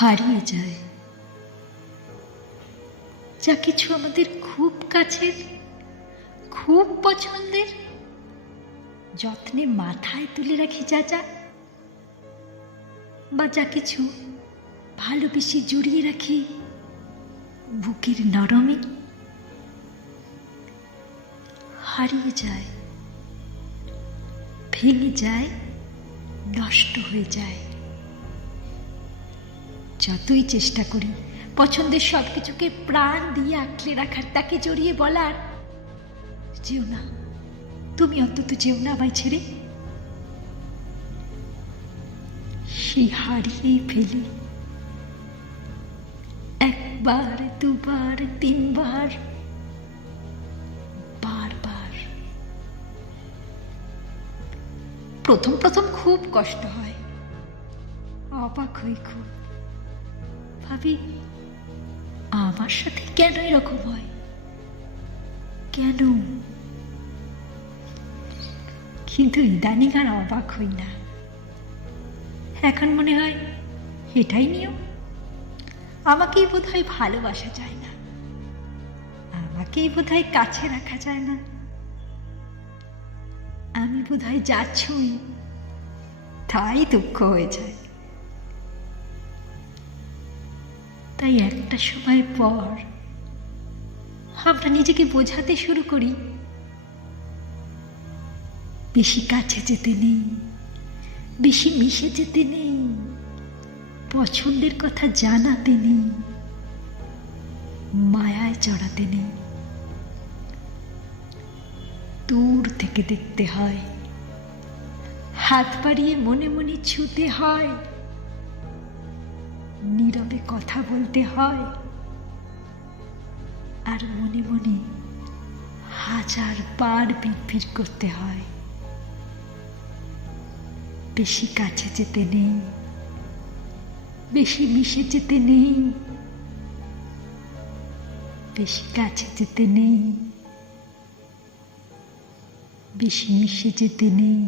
হারিয়ে যায় যা কিছু আমাদের খুব কাছের, খুব পছন্দের, যত্নে মাথায় তুলে রাখি যা যা, বা যা কিছু ভালোবেসে জড়িয়ে রাখি বুকের নরমে, হারিয়ে যায়, ভেঙে যায়, নষ্ট হয়ে যায়। যতই চেষ্টা করি পছন্দের সব কিছুকে প্রাণ দিয়ে আঁকড়ে রাখার, তাকে জড়িয়ে বলার, যেও না, তুমি অন্তত যেও না আমায় ছেড়ে, সেই হারিয়েই ফেলি। একবার, দুবার, তিনবার, বারবার। প্রথম প্রথম খুব কষ্ট হয়, অবাক হই খুব, ভাবি আমার সাথে কেন এরকম হয়, কেন? কিন্তু ইদানিং আর অবাক হই না। এখন মনে হয় এটাই নিয়ম। আমাকেই বোধহয় ভালোবাসা যায় না, আমাকেই বোধহয় কাছে রাখা যায় না, আমি বোধহয় যাচ্ছই, তাই দুঃখ হয়ে যায়। তাই একটা সময় পর আমরা নিজেকে বোঝাতে শুরু করি, বেশি কাছে যেতে নেই, বেশি মিশে যেতে নেই, পছন্দের কথা জানাতে নেই, মায়ায় জড়াতে নেই। দূর থেকে দেখতে হয়, হাত বাড়িয়ে মনে মনে ছুতে হয়, নীরবে কথা বলতে হয়, আর মনে মনে হাজার বার বিড়বিড় করতে হয়। বেশি কাছে যেতে নেই, বেশি মিশে যেতে নেই, বেশি কাছে যেতে নেই, বেশি মিশে যেতে নেই।